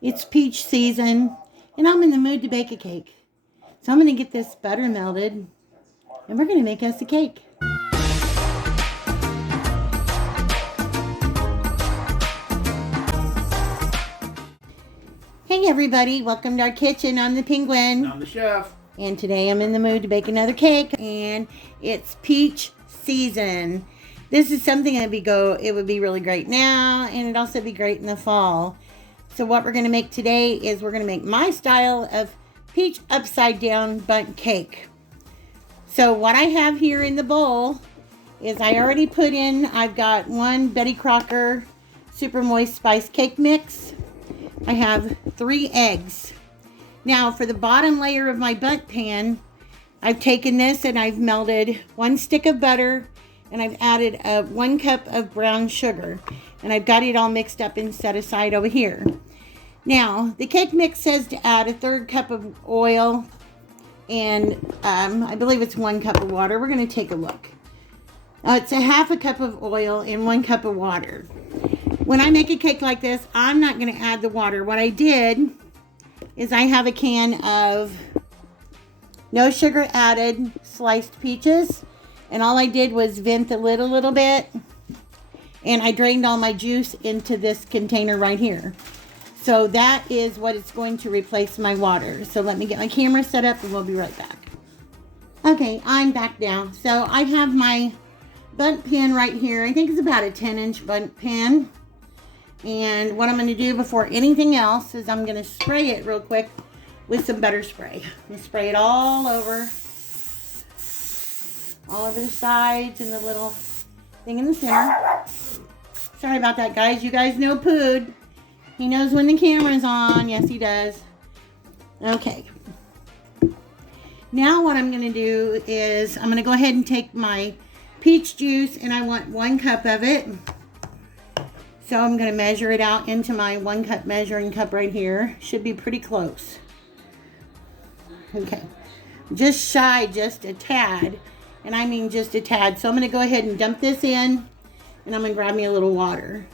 It's peach season, and I'm in the mood to bake a cake. So I'm going to get this butter melted, and we're going to make us a cake. Hey everybody, welcome to our kitchen. I'm the Penguin. I'm the chef. And today I'm in the mood to bake another cake, and it's peach season. This is something it would be really great now, and it'd also be great in the fall. So what we're going to make today is we're going to make my style of peach upside down bundt cake. So what I have here in the bowl is I've got one Betty Crocker super moist spice cake mix. I have 3 eggs. Now for the bottom layer of my bundt pan, I've taken this and I've melted 1 stick of butter, and I've added 1 cup of brown sugar, and I've got it all mixed up and set aside over here. Now the cake mix says to add 1/3 cup of oil and I believe it's 1 cup of water. We're going to take a look. It's 1/2 cup of oil and 1 cup of water. When I make a cake like this, I'm not going to add the water. What I did is I have a can of no sugar added sliced peaches, and all I did was vent the lid a little bit, and I drained all my juice into this container right here. So that is what it's going to replace my water. So let me get my camera set up and we'll be right back. Okay, I'm back now. So I have my bundt pan right here. I think it's about a 10-inch bundt pan. And what I'm going to do before anything else is I'm going to spray it real quick with some butter spray. I'm going to spray it all over the sides and the little thing in the center. Sorry about that, guys. You guys know Pood. He knows when the camera's on. Yes, he does. Okay. Now what I'm going to do is I'm going to go ahead and take my peach juice, and I want 1 cup of it. So I'm going to measure it out into my 1 cup measuring cup right here. Should be pretty close. Okay. Just a tad. And I mean just a tad. So I'm going to go ahead and dump this in, and I'm going to grab me a little water.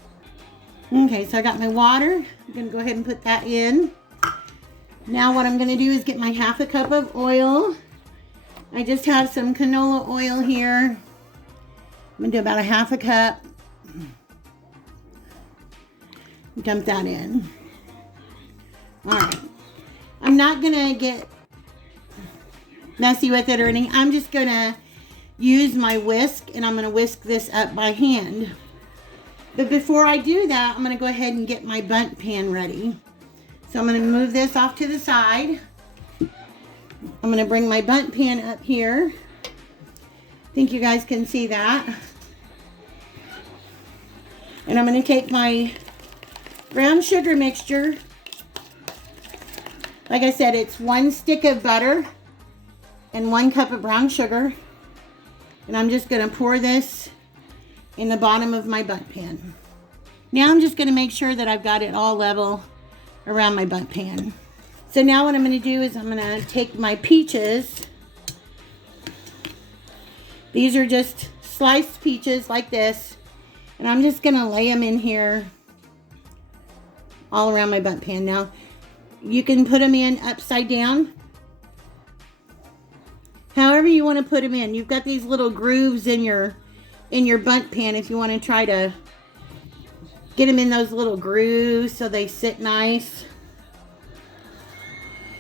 Okay, so I got my water. I'm going to go ahead and put that in. Now what I'm going to do is get my 1/2 cup of oil. I just have some canola oil here. I'm going to do about 1/2 cup. Dump that in. Alright. I'm not going to get messy with it or anything. I'm just going to use my whisk, and I'm going to whisk this up by hand. But before I do that, I'm going to go ahead and get my bundt pan ready. So I'm going to move this off to the side. I'm going to bring my bundt pan up here. I think you guys can see that. And I'm going to take my brown sugar mixture. Like I said, it's 1 stick of butter and 1 cup of brown sugar. And I'm just going to pour this in the bottom of my bundt pan. Now I'm just going to make sure that I've got it all level around my bundt pan. So now what I'm going to do is I'm going to take my peaches. These are just sliced peaches like this. And I'm just going to lay them in here all around my bundt pan. Now you can put them in upside down. However you want to put them in. You've got these little grooves in your bundt pan if you want to try to get them in those little grooves so they sit nice.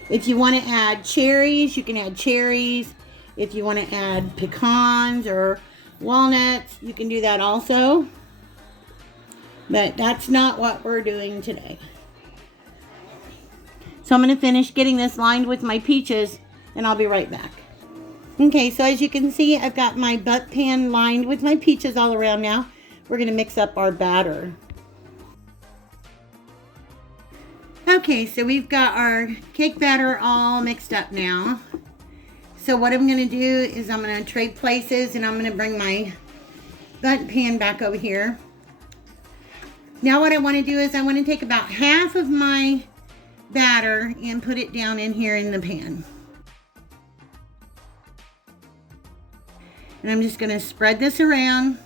If you want to add cherries, you can add cherries. If you want to add pecans or walnuts, you can do that also. But that's not what we're doing today. So I'm going to finish getting this lined with my peaches, and I'll be right back. Okay, so as you can see, I've got my bundt pan lined with my peaches all around now. We're going to mix up our batter. Okay, so we've got our cake batter all mixed up now. So what I'm going to do is I'm going to trade places, and I'm going to bring my bundt pan back over here. Now what I want to do is I want to take about half of my batter and put it down in here in the pan. And I'm just going to spread this around.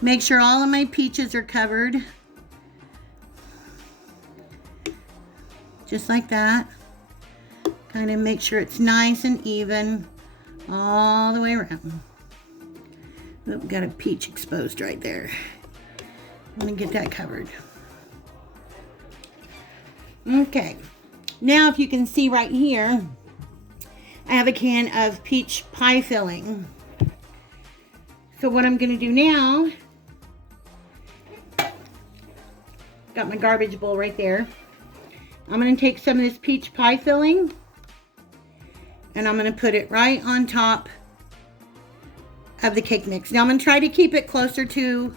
Make sure all of my peaches are covered. just like that. Kind of make sure it's nice and even all the way around. Oop, got a peach exposed right there. I'm gonna get that covered. Okay, now if you can see right here, I have a can of peach pie filling. So what I'm gonna do now, got my garbage bowl right there. I'm gonna take some of this peach pie filling and I'm gonna put it right on top of the cake mix. Now I'm gonna try to keep it closer to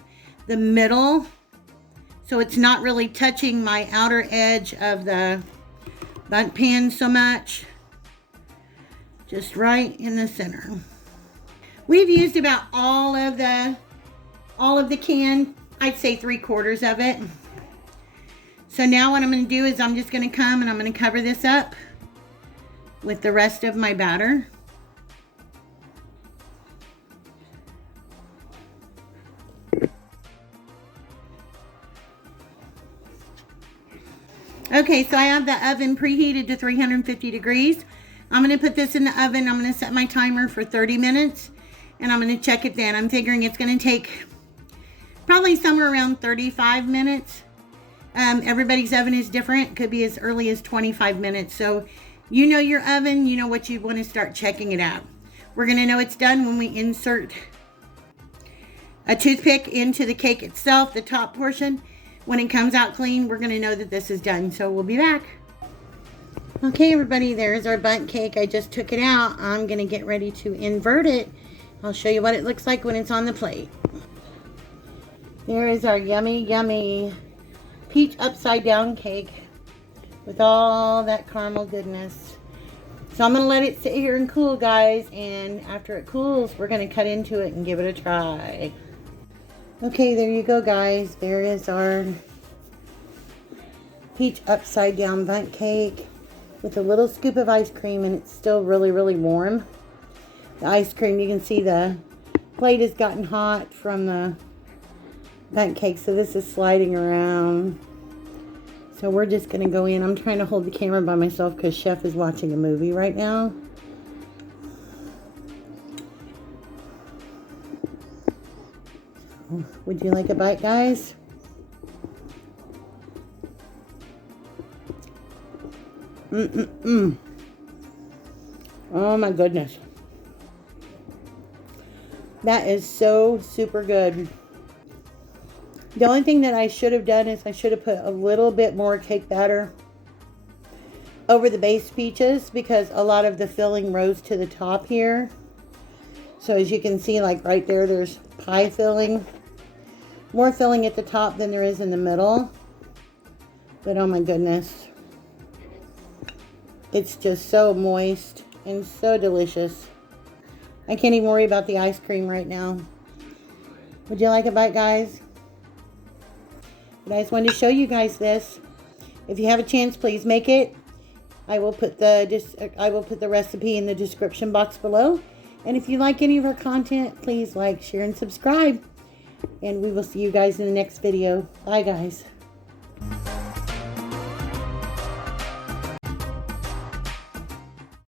the middle so it's not really touching my outer edge of the Bundt pan so much. Just right in the center. We've used about all of the can, I'd say 3/4 of it. So now what I'm going to do is I'm just going to come and I'm going to cover this up with the rest of my batter. Okay, so I have the oven preheated to 350 degrees. I'm going to put this in the oven. I'm going to set my timer for 30 minutes and I'm going to check it then. I'm figuring it's going to take probably somewhere around 35 minutes. Everybody's oven is different. Could be as early as 25 minutes. So you know your oven, you know what you want to start checking it out. We're going to know it's done when we insert a toothpick into the cake itself, the top portion. When it comes out clean, we're going to know that this is done. So we'll be back. Okay, everybody, there's our Bundt cake. I just took it out. I'm going to get ready to invert it. I'll show you what it looks like when it's on the plate. There is our yummy, yummy peach upside down cake with all that caramel goodness. So I'm going to let it sit here and cool, guys, and after it cools, we're going to cut into it and give it a try. Okay, there you go, guys. There is our peach upside down Bundt cake with a little scoop of ice cream, and it's still really, really warm. The ice cream, you can see the plate has gotten hot from the Bundt cake, so this is sliding around. So we're just going to go in. I'm trying to hold the camera by myself because Chef is watching a movie right now. So, would you like a bite, guys? Oh my goodness. That is so super good. The only thing that I should have done is I should have put a little bit more cake batter over the base peaches because a lot of the filling rose to the top here. So as you can see, like right there, there's pie filling. More filling at the top than there is in the middle. But oh my goodness. It's just so moist and so delicious. I can't even worry about the ice cream right now. Would you like a bite, guys? But I just wanted to show you guys this. If you have a chance, please make it. I will put the recipe in the description box below. And if you like any of our content, please like, share, and subscribe. And we will see you guys in the next video. Bye, guys.